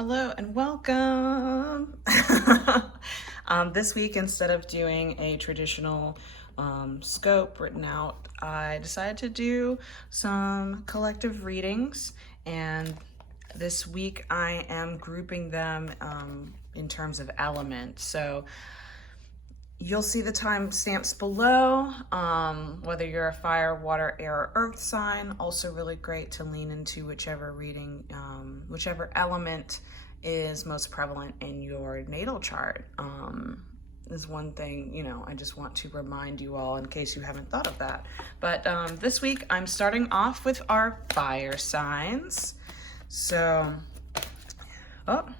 Hello and welcome. This week, instead of doing a traditional scope written out, I decided to do some collective readings. And this week I am grouping them in terms of element. So you'll see the time stamps below, whether you're a fire, water, air, or earth sign. Also really great to lean into whichever reading, whichever element is most prevalent in your natal chart. Is one thing, I just want to remind you all in case you haven't thought of that. But this week I'm starting off with our fire signs. So, I'm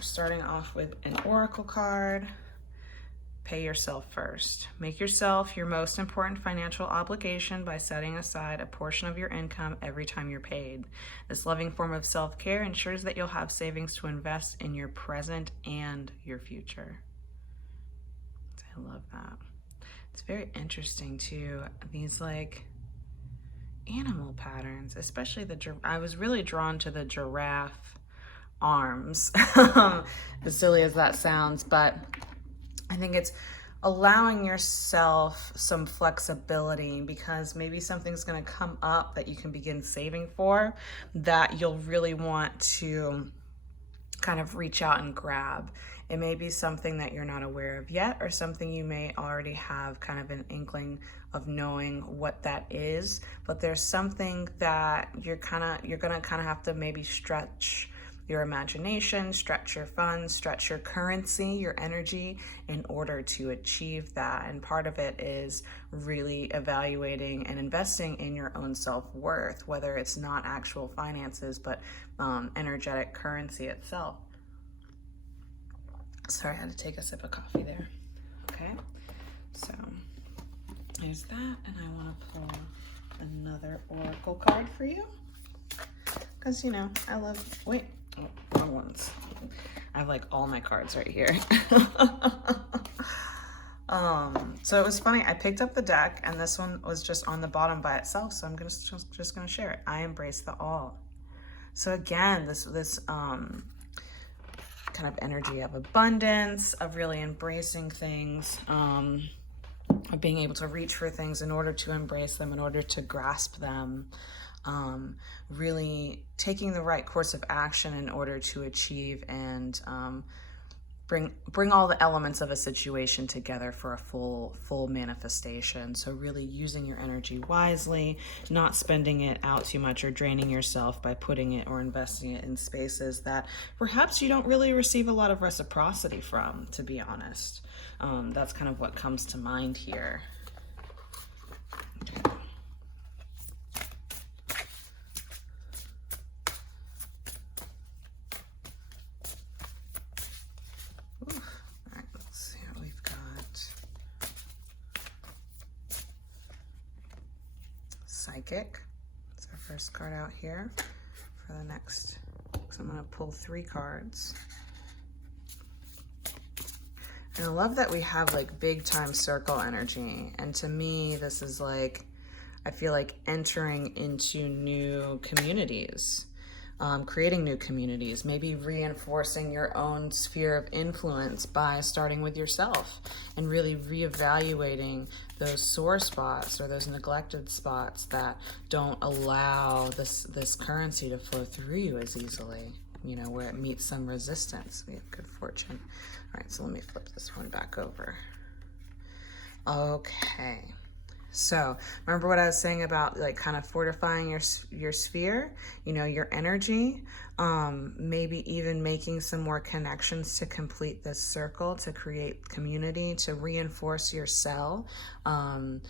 starting off with an oracle card. Pay yourself first. Make yourself your most important financial obligation by setting aside a portion of your income every time you're paid. This loving form of self-care ensures that you'll have savings to invest in your present and your future. I love that. It's very interesting too. These like animal patterns, especially I was really drawn to the giraffe arms, as silly as that sounds, but I think it's allowing yourself some flexibility because maybe something's going to come up that you can begin saving for that you'll really want to kind of reach out and grab. It may be something that you're not aware of yet, or something you may already have kind of an inkling of knowing what that is, but there's something that you're gonna kind of have to maybe stretch your imagination, stretch your funds, stretch your currency, your energy in order to achieve that. And part of it is really evaluating and investing in your own self-worth, whether it's not actual finances, but energetic currency itself. Sorry, I had to take a sip of coffee there. Okay, so there's that, and I want to pull another oracle card for you because I love, wrong ones. I have like all my cards right here. So it was funny, I picked up the deck and this one was just on the bottom by itself, so I'm just gonna share it. I embrace the all. So again, this kind of energy of abundance, of really embracing things, of being able to reach for things in order to embrace them, in order to grasp them. Really taking the right course of action in order to achieve and bring all the elements of a situation together for a full manifestation. So really using your energy wisely, not spending it out too much or draining yourself by putting it or investing it in spaces that perhaps you don't really receive a lot of reciprocity from, to be honest. That's kind of what comes to mind here. Okay. Psychic. That's our first card out here for the next. So I'm going to pull 3 cards. And I love that we have like big time circle energy. And to me, this is like, I feel like entering into new communities, creating new communities, maybe reinforcing your own sphere of influence by starting with yourself and really reevaluating those sore spots or those neglected spots that don't allow this currency to flow through you as easily, where it meets some resistance. We have good fortune. All right, so let me flip this one back over. Okay. So remember what I was saying about like kind of fortifying your sphere, your energy, maybe even making some more connections to complete this circle, to create community, to reinforce your cell, for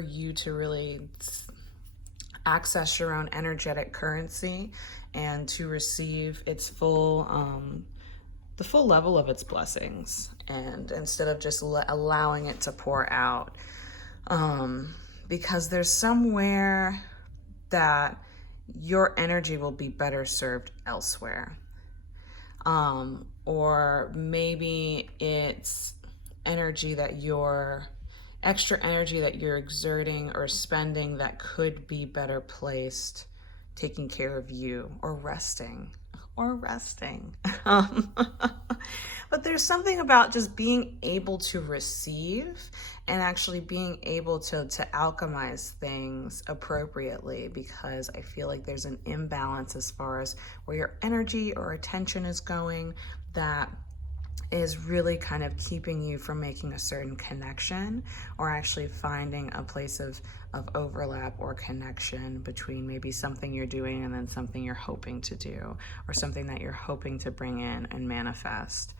you to really access your own energetic currency and to receive its the full level of its blessings, and instead of just allowing it to pour out, because there's somewhere that your energy will be better served elsewhere, or maybe it's extra energy that you're exerting or spending that could be better placed taking care of you, or resting. But there's something about just being able to receive and actually being able to alchemize things appropriately, because I feel like there's an imbalance as far as where your energy or attention is going that is really kind of keeping you from making a certain connection, or actually finding a place of overlap or connection between maybe something you're doing and then something you're hoping to do, or something that you're hoping to bring in and manifest.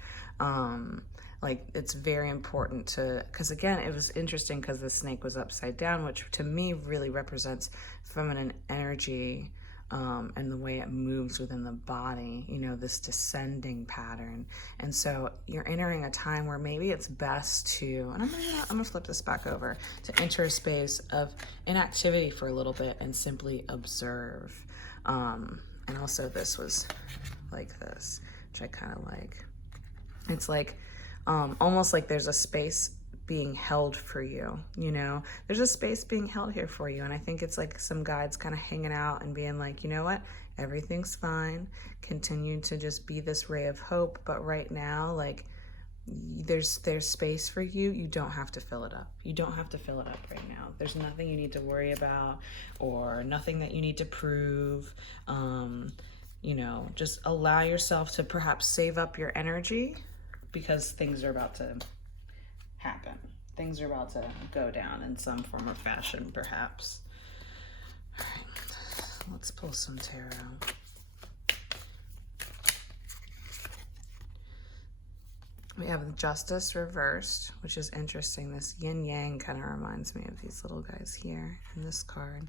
Like, it's very important to, because again, it was interesting because the snake was upside down, which to me really represents feminine energy, and the way it moves within the body, you know, this descending pattern. And so you're entering a time where maybe it's best to, and I'm gonna flip this back over, to enter a space of inactivity for a little bit and simply observe. And also this was like this, which I kind of like. It's like, almost like there's a space being held for you, you know, there's a space being held here for you. And I think it's like some guides kind of hanging out and being like, you know what, everything's fine, continue to just be this ray of hope, but right now, like, there's space for you. You don't have to fill it up. You don't have to fill it up right now. There's nothing you need to worry about, or nothing that you need to prove. You know, just allow yourself to perhaps save up your energy, because things are about to happen. Things are about to go down in some form or fashion, perhaps. All right, let's pull some tarot. We have the Justice reversed, which is interesting. This yin yang kind of reminds me of these little guys here in this card.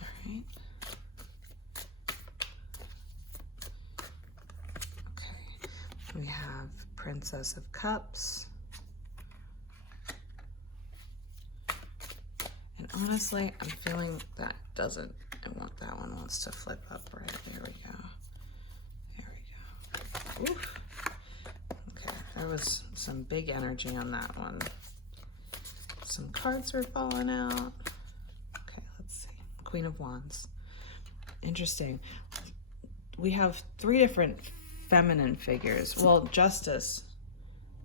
All right. Okay. We have Princess of Cups. And honestly, I'm feeling that doesn't, that one wants to flip up, right? There we go. There we go. Oof. Okay, there was some big energy on that one. Some cards were falling out. Okay, let's see. Queen of Wands. Interesting. We have three different feminine figures. Well, Justice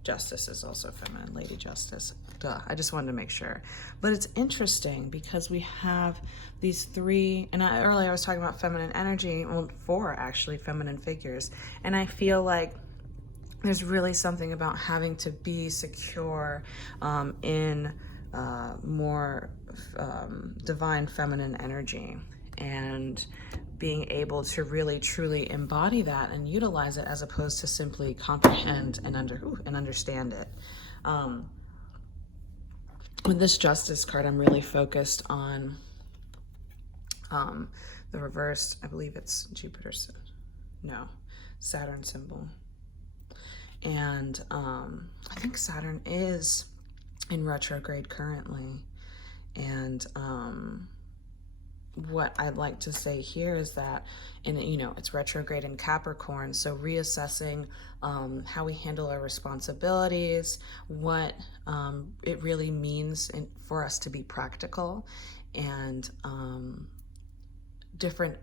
is also feminine, Lady Justice. Duh, I just wanted to make sure. But it's interesting because we have these three, and earlier I was talking about feminine energy, well, four actually feminine figures. And I feel like there's really something about having to be secure in more divine feminine energy, and being able to really truly embody that and utilize it, as opposed to simply comprehend and understand it. With this Justice card, I'm really focused on the reversed, I believe it's Saturn symbol. And I think Saturn is in retrograde currently. And what I'd like to say here is that, it's retrograde in Capricorn, so reassessing how we handle our responsibilities, what it really means for us to be practical, and different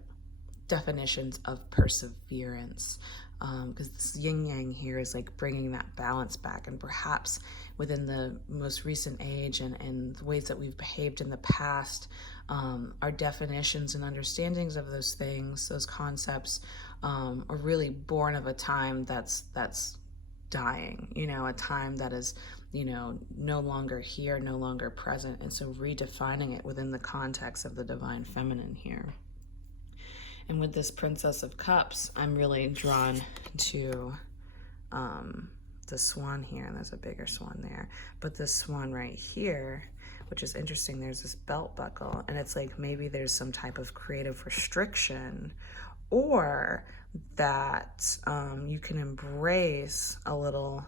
definitions of perseverance, because this yin yang here is like bringing that balance back. And perhaps within the most recent age and the ways that we've behaved in the past, our definitions and understandings of those things, those concepts, are really born of a time that's dying, a time that is, no longer here, no longer present. And so redefining it within the context of the divine feminine here. And with this Princess of Cups, I'm really drawn to the swan here, and there's a bigger swan there. But this swan right here, which is interesting, there's this belt buckle, and it's like maybe there's some type of creative restriction, or that you can embrace a little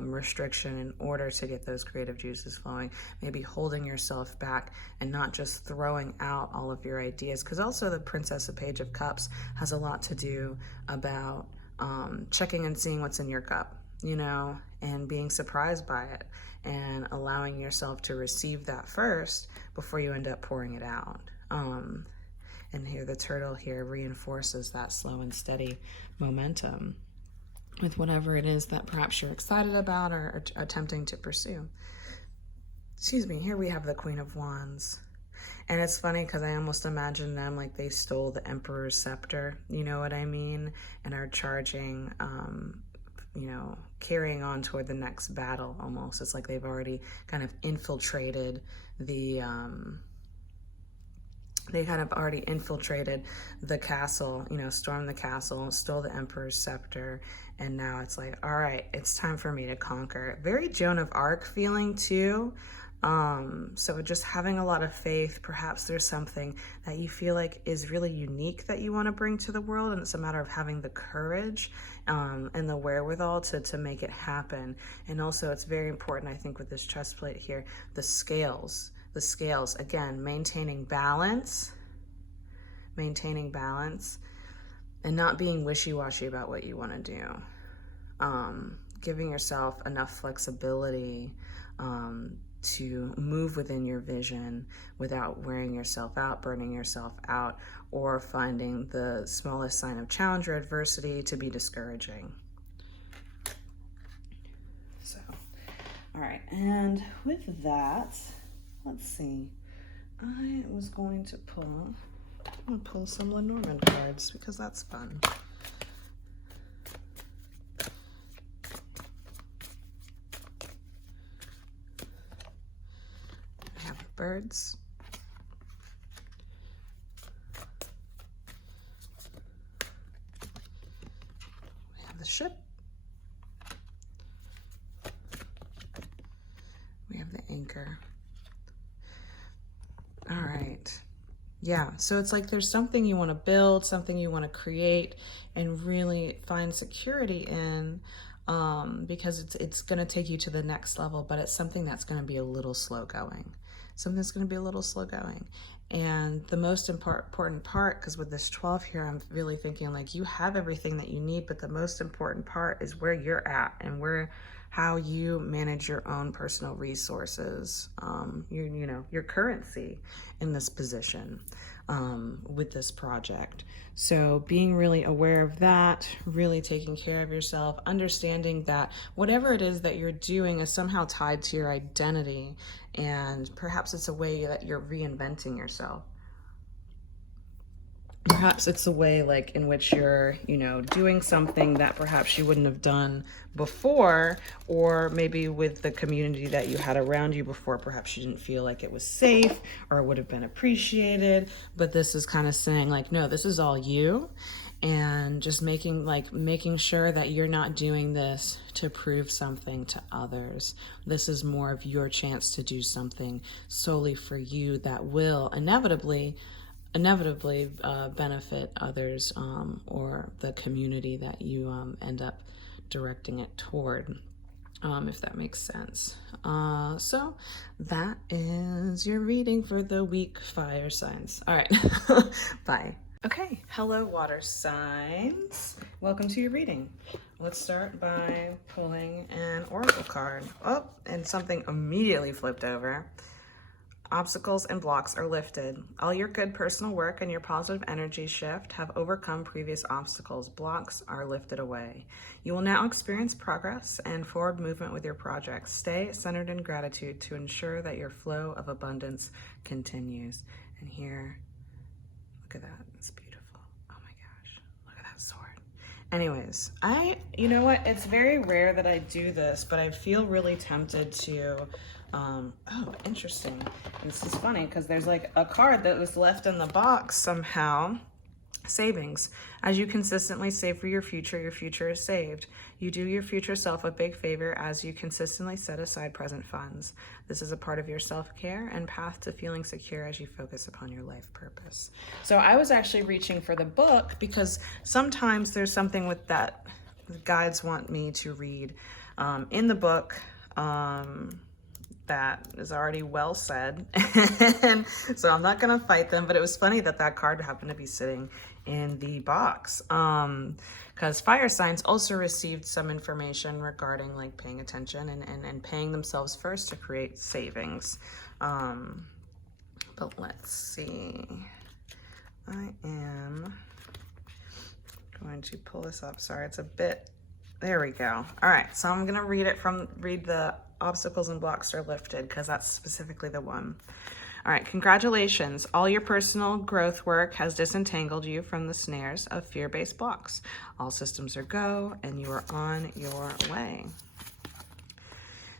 restriction in order to get those creative juices flowing, maybe holding yourself back and not just throwing out all of your ideas. Because also the Princess of Page of Cups has a lot to do about checking and seeing what's in your cup, and being surprised by it, and allowing yourself to receive that first before you end up pouring it out. And here the turtle here reinforces that slow and steady momentum with whatever it is that perhaps you're excited about or attempting to pursue. Excuse me, here we have the Queen of Wands. And it's funny because I almost imagine them like they stole the Emperor's scepter, you know what I mean? And are charging, you know, carrying on toward the next battle almost. It's like they've already kind of infiltrated the, they kind of already infiltrated the castle, you know, stormed the castle, stole the Emperor's scepter, and now it's like, all right, it's time for me to conquer. Very Joan of Arc feeling too. So just having a lot of faith. Perhaps there's something that you feel like is really unique that you want to bring to the world, and it's a matter of having the courage and the wherewithal to make it happen. And also it's very important, I think, with this chest plate here, the scales, again, maintaining balance, and not being wishy-washy about what you want to do. Giving yourself enough flexibility to move within your vision without wearing yourself out, burning yourself out, or finding the smallest sign of challenge or adversity to be discouraging. So, all right, and with that, let's see. I was going to pull some Lenormand cards because that's fun. I have birds. We have the ship. We have the anchor. All right. Yeah, so it's like there's something you want to build, something you want to create and really find security in, because it's going to take you to the next level, but it's something that's going to be a little slow going. And the most important part, because with this 12 here, I'm really thinking like you have everything that you need, but the most important part is where you're at and how you manage your own personal resources, your currency in this position, with this project. So being really aware of that, really taking care of yourself, understanding that whatever it is that you're doing is somehow tied to your identity, and perhaps it's a way that you're reinventing yourself. Perhaps it's a way like in which you're, doing something that perhaps you wouldn't have done before, or maybe with the community that you had around you before, perhaps you didn't feel like it was safe or would have been appreciated. But this is kind of saying like, no, this is all you, and just making sure that you're not doing this to prove something to others. This is more of your chance to do something solely for you that will inevitably benefit others, or the community that you end up directing it toward, if that makes sense. So that is your reading for the week, fire signs. All right, bye. Okay, hello water signs. Welcome to your reading. Let's start by pulling an oracle card. Oh, and something immediately flipped over. Obstacles and blocks are lifted. All your good personal work and your positive energy shift have overcome previous obstacles. Blocks are lifted away. You will now experience progress and forward movement with your projects. Stay centered in gratitude to ensure that your flow of abundance continues. And here, look at that. It's beautiful. Oh my gosh. Look at that sword. Anyways, you know what? It's very rare that I do this, but I feel really tempted to oh, interesting. And this is funny because there's like a card that was left in the box somehow. Savings. As you consistently save for your future is saved. You do your future self a big favor as you consistently set aside present funds. This is a part of your self-care and path to feeling secure as you focus upon your life purpose. So I was actually reaching for the book because sometimes there's something with that the guides want me to read in the book, that is already well said. And so I'm not going to fight them, but it was funny that card happened to be sitting in the box, because fire signs also received some information regarding like paying attention and paying themselves first to create savings. But But let's see. I am going to pull this up. Sorry, it's a bit, there we go. All right, so I'm gonna read the obstacles and blocks are lifted, because that's specifically the one. All right, congratulations. All your personal growth work has disentangled you from the snares of fear-based blocks. All systems are go, and you are on your way.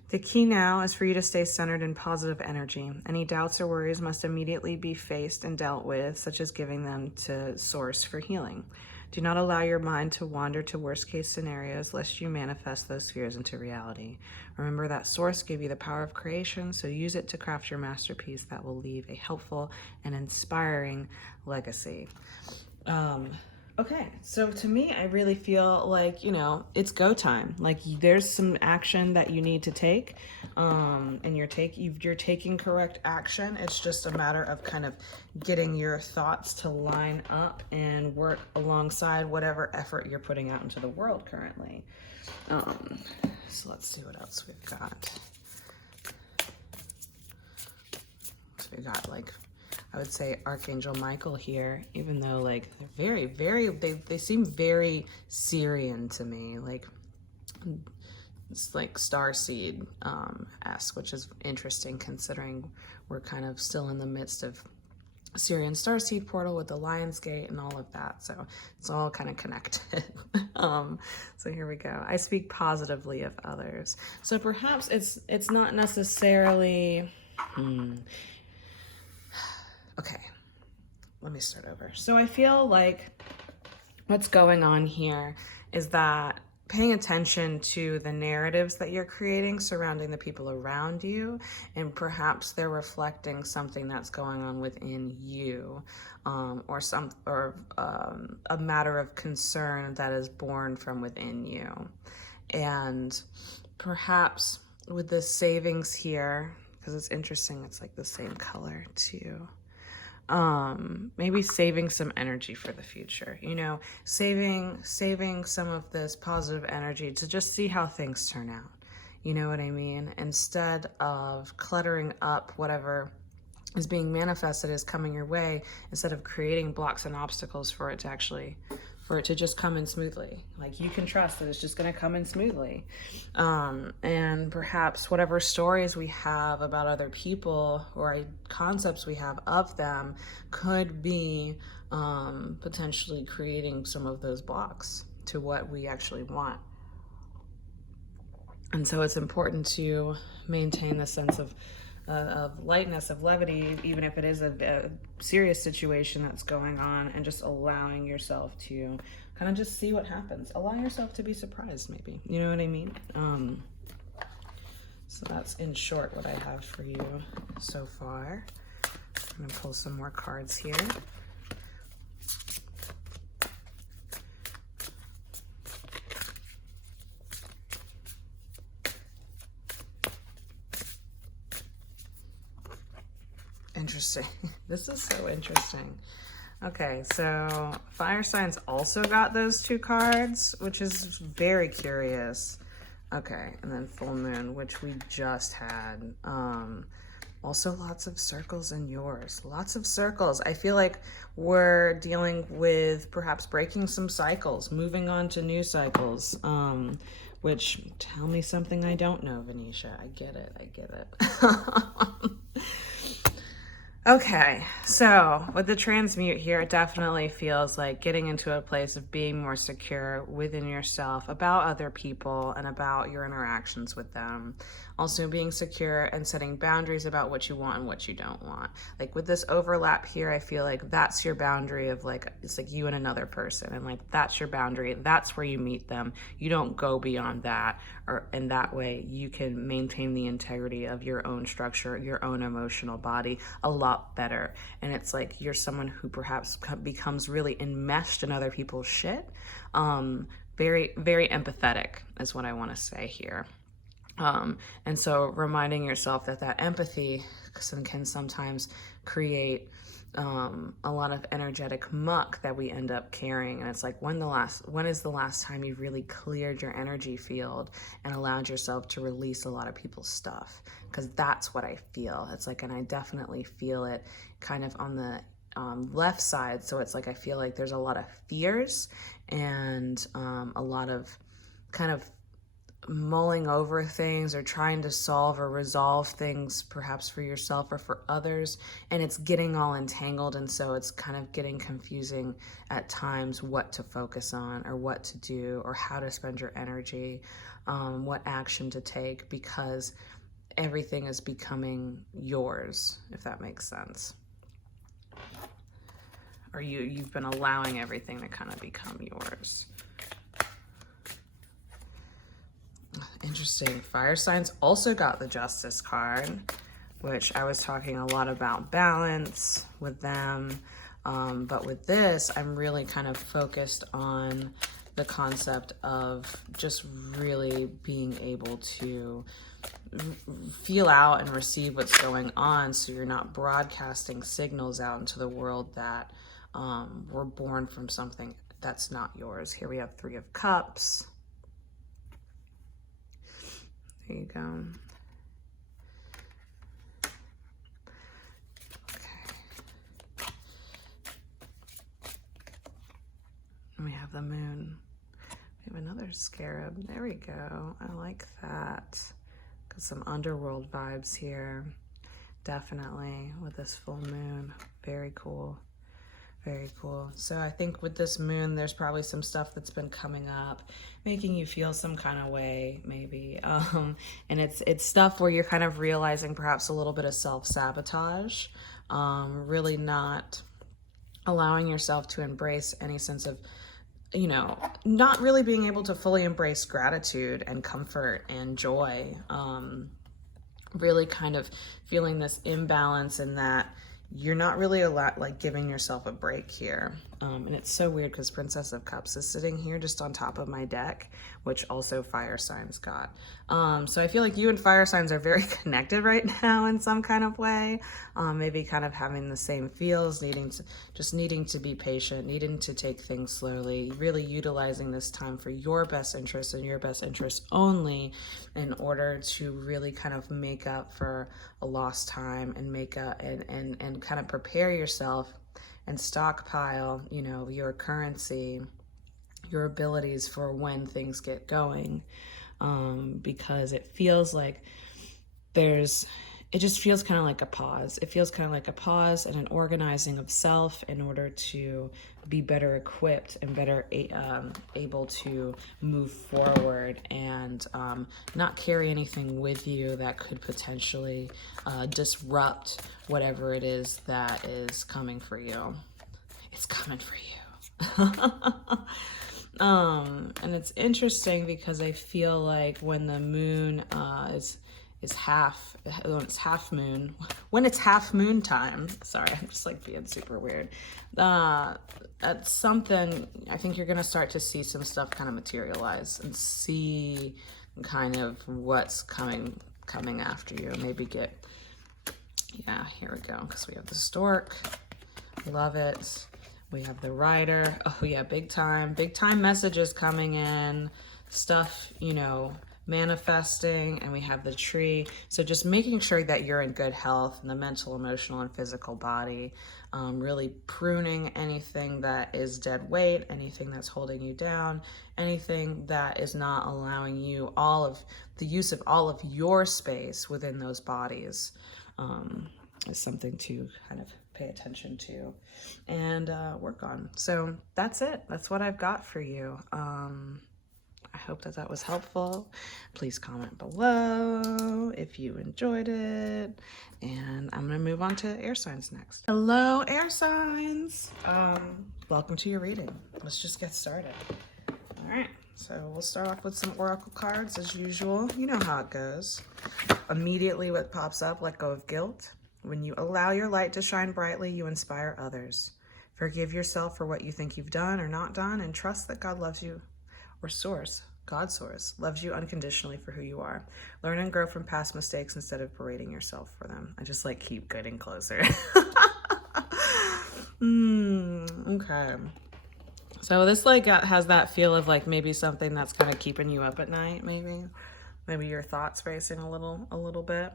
The key now is for you to stay centered in positive energy. Any doubts or worries must immediately be faced and dealt with, such as giving them to Source for healing. Do not allow your mind to wander to worst-case scenarios, lest you manifest those fears into reality. Remember that Source gave you the power of creation, so use it to craft your masterpiece that will leave a helpful and inspiring legacy. Okay, so to me, I really feel like, you know, it's go time. Like, there's some action that you need to take, and you're taking correct action. It's just a matter of kind of getting your thoughts to line up and work alongside whatever effort you're putting out into the world currently. So let's see what else we've got. So we got, like, I would say Archangel Michael here, even though, like, they're they seem very Syrian to me, like, it's like starseed esque, which is interesting considering we're kind of still in the midst of Syrian starseed portal with the Lion's Gate and all of that, so it's all kind of connected. So here we go. I speak positively of others. So perhaps it's not necessarily. Okay, let me start over. So I feel like what's going on here is that paying attention to the narratives that you're creating surrounding the people around you, and perhaps they're reflecting something that's going on within you, or a matter of concern that is born from within you. And perhaps with the savings here, because it's interesting, it's like the same color too. Maybe saving some energy for the future, you know, saving some of this positive energy to just see how things turn out. You know what I mean? Instead of cluttering up whatever is being manifested as coming your way, instead of creating blocks and obstacles for it to just come in smoothly. Like, you can trust that it's just going to come in smoothly. And perhaps whatever stories we have about other people or concepts we have of them could be potentially creating some of those blocks to what we actually want. And so it's important to maintain the sense of lightness, of levity, even if it is a serious situation that's going on, and just allowing yourself to kind of just see what happens. Allow yourself to be surprised, maybe. You know what I mean? So that's, in short, what I have for you so far. I'm going to pull some more cards here. Interesting. This is so interesting. Okay, so fire signs also got those two cards, which is very curious. Okay, and then full moon, which we just had. Also lots of circles in yours. Lots of circles. I feel like we're dealing with perhaps breaking some cycles, moving on to new cycles, which, tell me something I don't know, Venetia. I get it. Okay, so with the transmute here, it definitely feels like getting into a place of being more secure within yourself, about other people, and about your interactions with them. Also being secure and setting boundaries about what you want and what you don't want. Like with this overlap here, I feel like that's your boundary of, like, it's like you and another person, and like that's your boundary. That's where you meet them. You don't go beyond that, and that way you can maintain the integrity of your own structure, your own emotional body a lot better. And it's like you're someone who perhaps becomes really enmeshed in other people's shit. Very, very empathetic is what I want to say here. And so reminding yourself that empathy can sometimes create a lot of energetic muck that we end up carrying. And it's like, when is the last time you really cleared your energy field and allowed yourself to release a lot of people's stuff? Because that's what I feel. It's like, and I definitely feel it kind of on the left side. So it's like, I feel like there's a lot of fears and a lot of kind of mulling over things or trying to solve or resolve things, perhaps for yourself or for others, and it's getting all entangled. And so it's kind of getting confusing at times what to focus on or what to do or how to spend your energy, what action to take, because everything is becoming yours, if that makes sense. Or you've been allowing everything to kind of become yours. Interesting. Fire signs also got the Justice card, which I was talking a lot about balance with them. But with this, I'm really kind of focused on the concept of just really being able to feel out and receive what's going on, so you're not broadcasting signals out into the world that were born from something that's not yours. Here we have 3 of Cups. There you go. Okay. And we have the Moon. We have another scarab. There we go. I like that. Got some underworld vibes here. Definitely with this full moon. Very cool. Very cool. So I think with this moon, there's probably some stuff that's been coming up, making you feel some kind of way, maybe. And it's stuff where you're kind of realizing perhaps a little bit of self-sabotage, really not allowing yourself to embrace any sense of, you know, not really being able to fully embrace gratitude and comfort and joy. Really kind of feeling this imbalance in that you're not really giving yourself a break here. And it's so weird because Princess of Cups is sitting here just on top of my deck, which also fire signs got. So I feel like you and fire signs are very connected right now in some kind of way. Maybe kind of having the same feels, needing to be patient, needing to take things slowly, really utilizing this time for your best interest and your best interest only, in order to really kind of make up for a lost time and make up and kind of prepare yourself and stockpile, you know, your currency, your abilities for when things get going. Because it feels like it just feels kind of like a pause. It feels kind of like a pause and an organizing of self in order to be better equipped and better able to move forward and not carry anything with you that could potentially disrupt whatever it is that is coming for you. It's coming for you. And it's interesting because I feel like when the moon when it's half moon time, sorry, I'm just like being super weird. That's something, I think you're going to start to see some stuff kind of materialize and see kind of what's coming after you. Maybe yeah, here we go. Because we have the Stork. Love it. We have the Rider. Oh yeah, big time messages coming in, stuff, you know, manifesting. And we have the Tree. So just making sure that you're in good health in the mental, emotional, and physical body. Really pruning anything that is dead weight, anything that's holding you down, anything that is not allowing you the use of all of your space within those bodies. Is something to kind of pay attention to and work on. So that's it. That's what I've got for you. I hope that was helpful. Please comment below if you enjoyed it. And I'm going to move on to air signs next. Hello, air signs. Welcome to your reading. Let's just get started. All right. So we'll start off with some oracle cards as usual. You know how it goes. Immediately what pops up, let go of guilt. When you allow your light to shine brightly, you inspire others. Forgive yourself for what you think you've done or not done, and trust that God loves you, or God's source, loves you unconditionally for who you are. Learn and grow from past mistakes instead of berating yourself for them. I just keep getting closer. Okay. So this like has that feel of like maybe something that's kind of keeping you up at night, maybe your thoughts racing a little bit.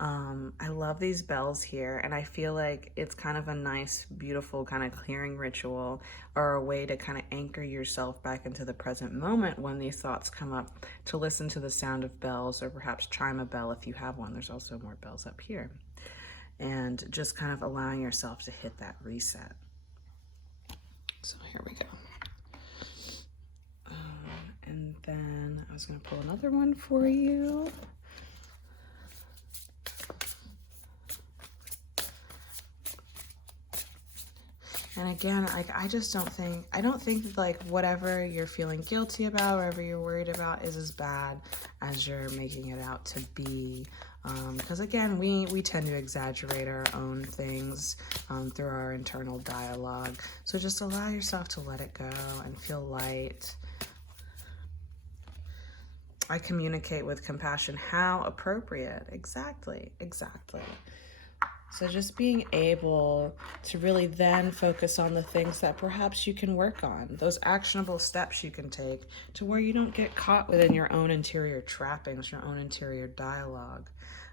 I love these bells here, and I feel like it's kind of a nice, beautiful kind of clearing ritual, or a way to kind of anchor yourself back into the present moment when these thoughts come up, to listen to the sound of bells, or perhaps chime a bell if you have one. There's also more bells up here. And just kind of allowing yourself to hit that reset. So here we go. And then I was going to pull another one for you. And again, I just don't think like whatever you're feeling guilty about, whatever you're worried about, is as bad as you're making it out to be. Because again, we tend to exaggerate our own things through our internal dialogue. So just allow yourself to let it go and feel light. I communicate with compassion. How appropriate. Exactly. So just being able to really then focus on the things that perhaps you can work on, those actionable steps you can take, to where you don't get caught within your own interior trappings, your own interior dialogue.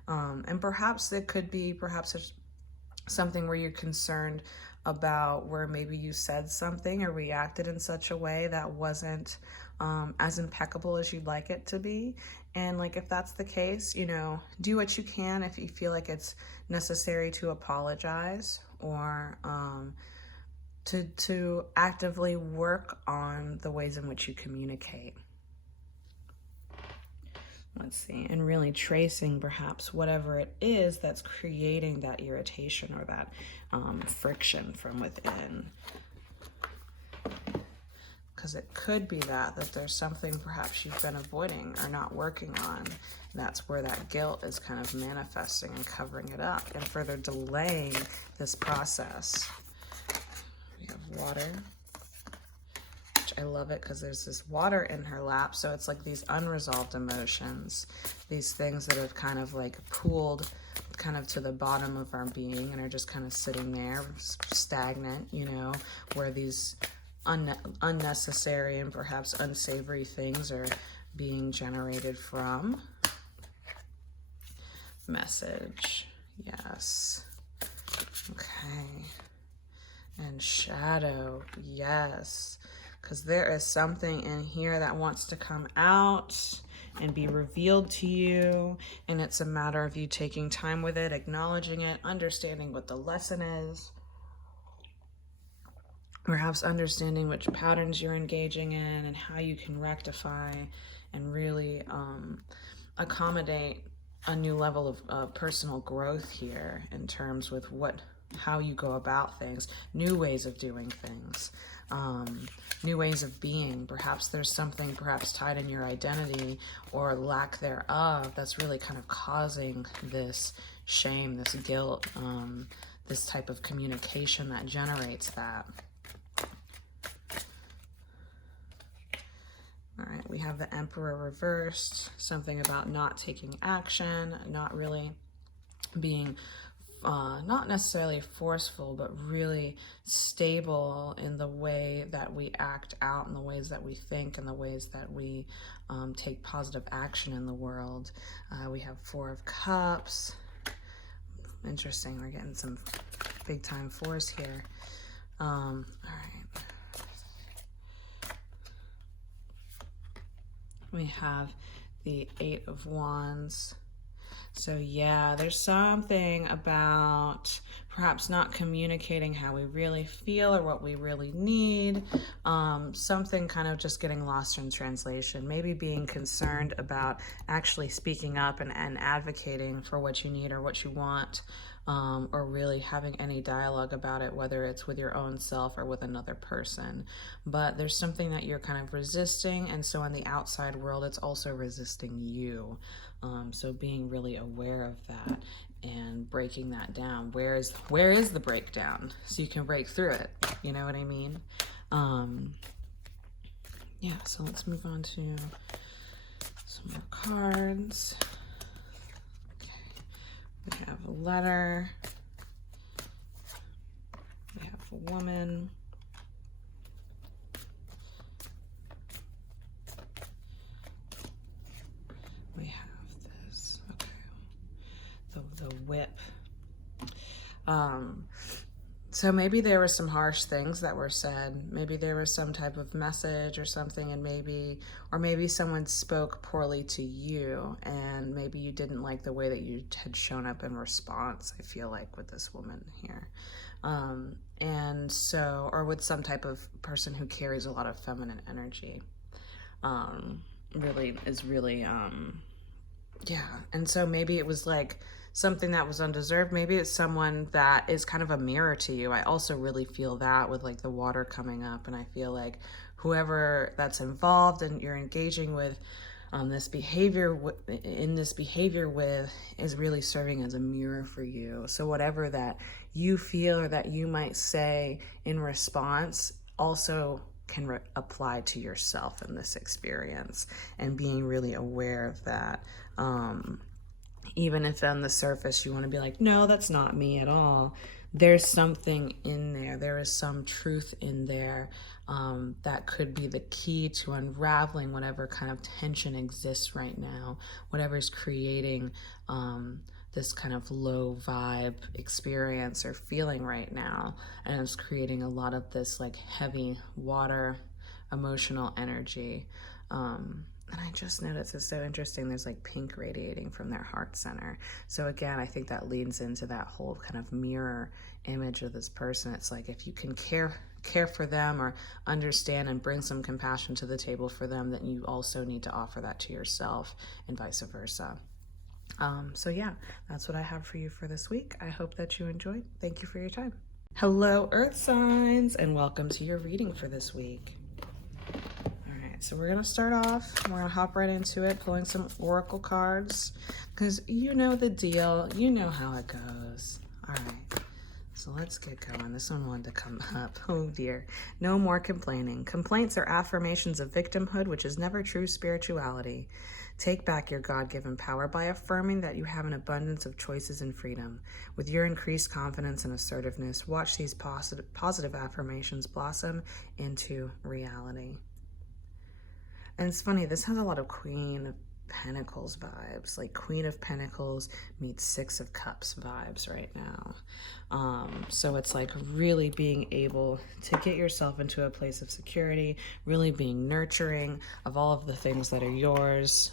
And perhaps it could be something where you're concerned about where maybe you said something or reacted in such a way that wasn't as impeccable as you'd like it to be. And like, if that's the case, you know, do what you can if you feel like it's necessary to apologize, or to actively work on the ways in which you communicate. Let's see, and really tracing perhaps whatever it is that's creating that irritation or that friction from within. Because it could be that there's something perhaps you've been avoiding or not working on. That's where that guilt is kind of manifesting and covering it up and further delaying this process. We have water. I love it because there's this water in her lap. So it's like these unresolved emotions, these things that have kind of like pooled kind of to the bottom of our being and are just kind of sitting there stagnant, you know, where these unnecessary and perhaps unsavory things are being generated from. Message. Yes. Okay. And shadow. Yes. Because there is something in here that wants to come out and be revealed to you. And it's a matter of you taking time with it, acknowledging it, understanding what the lesson is. Perhaps understanding which patterns you're engaging in and how you can rectify and really accommodate a new level of personal growth here in terms with how you go about things, new ways of doing things. New ways of being. Perhaps there's something tied in your identity or lack thereof that's really kind of causing this shame, this guilt, this type of communication that generates that. All right, we have the Emperor reversed, something about not taking action, not really being not necessarily forceful, but really stable in the way that we act out, in the ways that we think, and the ways that we take positive action in the world. We have Four of Cups. Interesting, we're getting some big time fours here. All right. We have the Eight of Wands. So yeah, there's something about perhaps not communicating how we really feel or what we really need. Something kind of just getting lost in translation. Maybe being concerned about actually speaking up and advocating for what you need or what you want, or really having any dialogue about it, whether it's with your own self or with another person. But there's something that you're kind of resisting, and so in the outside world, it's also resisting you. So being really aware of that and breaking that down. Where is the breakdown? So you can break through it. You know what I mean? Yeah, so let's move on to some more cards. Okay. We have a letter. We have woman. We have this, okay, the whip. So maybe there were some harsh things that were said. Maybe there was some type of message or something, and maybe someone spoke poorly to you, and maybe you didn't like the way that you had shown up in response, I feel like, with this woman here. And so, or with some type of person who carries a lot of feminine energy, yeah. And so maybe it was like something that was undeserved. Maybe it's someone that is kind of a mirror to you. I also really feel that with like the water coming up, and I feel like whoever that's involved and you're engaging with this behavior with is really serving as a mirror for you. So whatever that you feel or that you might say in response also can apply to yourself in this experience, and being really aware of that. Even if on the surface you want to be like, no, that's not me at all, there's something in there. There is some truth in there that could be the key to unraveling whatever kind of tension exists right now, whatever's creating this kind of low vibe experience or feeling right now. And it's creating a lot of this like heavy water emotional energy. And I just noticed, it's so interesting, there's like pink radiating from their heart center. So again, I think that leads into that whole kind of mirror image of this person. It's like if you can care for them or understand and bring some compassion to the table for them, then you also need to offer that to yourself, and vice versa. So yeah, that's what I have for you for this week. I hope that you enjoyed. Thank you for your time. Hello, Earth signs, and welcome to your reading for this week. So we're going to start off, we're going to hop right into it, pulling some oracle cards, because you know the deal, you know how it goes. All right, so let's get going. This one wanted to come up. Oh dear. No more complaining. Complaints are affirmations of victimhood, which is never true spirituality. Take back your God-given power by affirming that you have an abundance of choices and freedom. With your increased confidence and assertiveness, watch these positive affirmations blossom into reality. And it's funny, this has a lot of Queen of Pentacles vibes, like Queen of Pentacles meets Six of Cups vibes right now. So it's like really being able to get yourself into a place of security, really being nurturing of all of the things that are yours.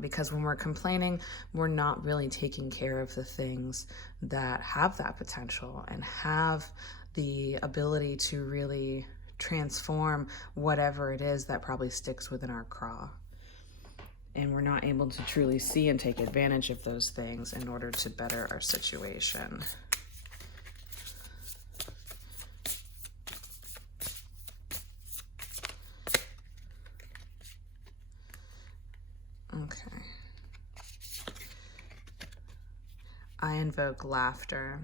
Because when we're complaining, we're not really taking care of the things that have that potential and have the ability to really transform whatever it is that probably sticks within our craw. And we're not able to truly see and take advantage of those things in order to better our situation. Okay. I invoke laughter.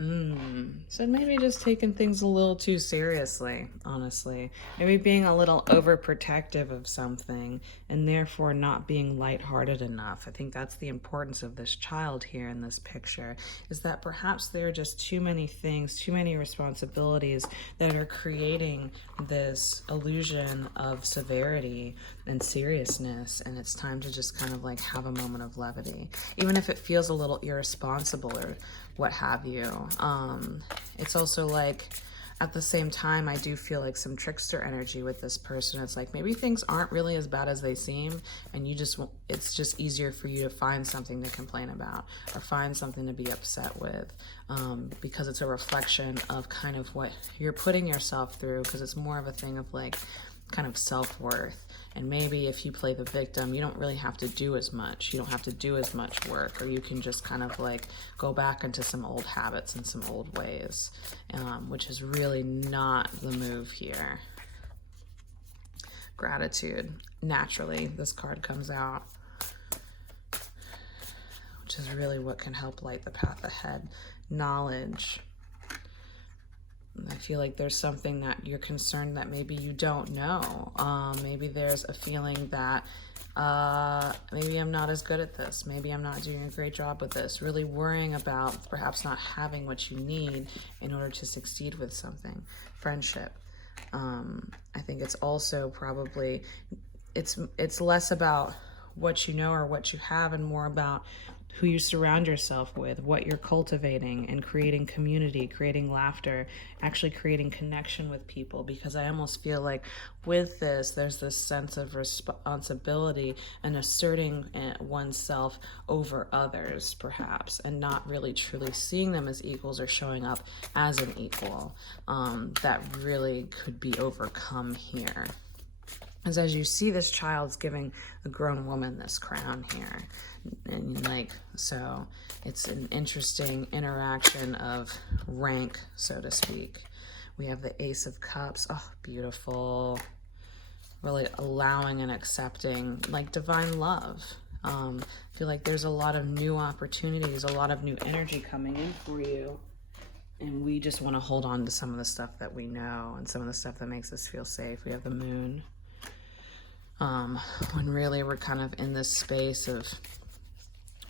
So maybe just taking things a little too seriously, honestly. Maybe being a little overprotective of something and therefore not being lighthearted enough. I think that's the importance of this child here in this picture, is that perhaps there are just too many things, too many responsibilities that are creating this illusion of severity and seriousness, and it's time to just kind of like have a moment of levity, even if it feels a little irresponsible or what have you. It's also like, at the same time, I do feel like some trickster energy with this person. It's like maybe things aren't really as bad as they seem, and it's just easier for you to find something to complain about or find something to be upset with, because it's a reflection of kind of what you're putting yourself through, because it's more of a thing of like kind of self-worth. And maybe if you play the victim, you don't really have to do as much. You don't have to do as much work, or you can just kind of like go back into some old habits and some old ways, which is really not the move here. Gratitude. Naturally, this card comes out, which is really what can help light the path ahead. Knowledge. I feel like there's something that you're concerned that maybe you don't know. Maybe there's a feeling that maybe I'm not as good at this. Maybe I'm not doing a great job with this. Really worrying about perhaps not having what you need in order to succeed with something. Friendship. I think it's also probably, it's less about what you know or what you have and more about who you surround yourself with, what you're cultivating, and creating community, creating laughter, actually creating connection with people. Because I almost feel like with this, there's this sense of responsibility and asserting oneself over others, perhaps, and not really truly seeing them as equals or showing up as an equal. That really could be overcome here. As you see, this child's giving a grown woman this crown here. And like, so it's an interesting interaction of rank, so to speak. We have the Ace of Cups. Oh, beautiful. Really allowing and accepting, like, divine love. I feel like there's a lot of new opportunities, a lot of new energy coming in for you. And we just want to hold on to some of the stuff that we know and some of the stuff that makes us feel safe. We have the Moon. When really we're kind of in this space of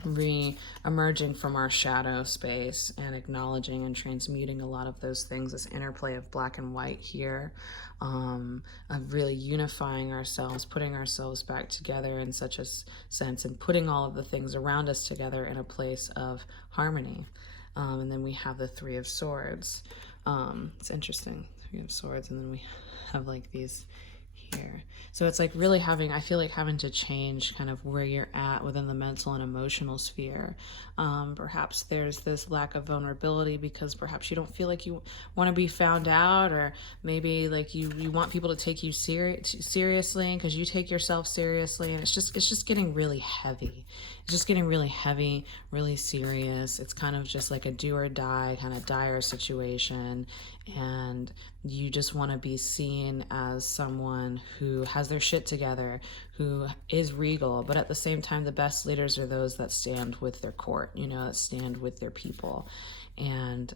re-emerging from our shadow space and acknowledging and transmuting a lot of those things, this interplay of black and white here, of really unifying ourselves, putting ourselves back together in such a sense, and putting all of the things around us together in a place of harmony. And then we have the Three of Swords. It's interesting, Three of Swords, and then we have like these here. So it's like really having, I feel like having to change kind of where you're at within the mental and emotional sphere. Perhaps there's this lack of vulnerability because perhaps you don't feel like you want to be found out, or maybe like you want people to take you seriously because you take yourself seriously, and it's just getting really heavy. It's just getting really heavy, really serious. It's kind of just like a do or die kind of dire situation, and you just want to be seen as someone who has their shit together, who is regal, but at the same time, the best leaders are those that stand with their court, you know, that stand with their people. And,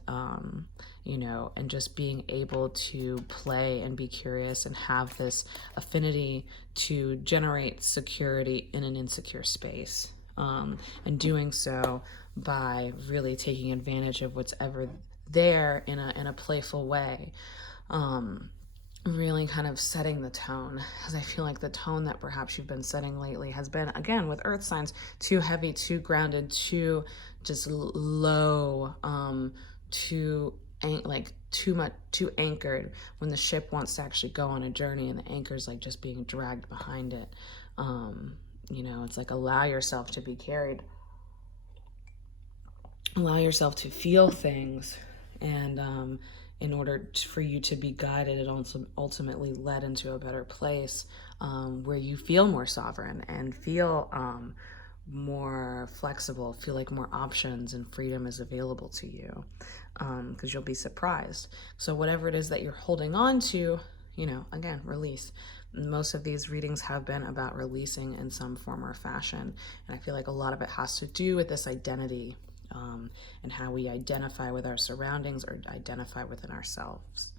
you know, and just being able to play and be curious and have this affinity to generate security in an insecure space. And doing so by really taking advantage of what's ever there in a playful way. Really kind of setting the tone, because I feel like the tone that perhaps you've been setting lately has been, again, with earth signs, too heavy, too grounded, too just low, too anchored, when the ship wants to actually go on a journey and the anchor's like just being dragged behind it. You know, it's like, allow yourself to be carried, allow yourself to feel things, and in order for you to be guided and also ultimately led into a better place, where you feel more sovereign and feel more flexible, feel like more options and freedom is available to you, because you'll be surprised. So whatever it is that you're holding on to, you know, again, release. Most of these readings have been about releasing in some form or fashion, and I feel like a lot of it has to do with this identity, and how we identify with our surroundings or identify within ourselves.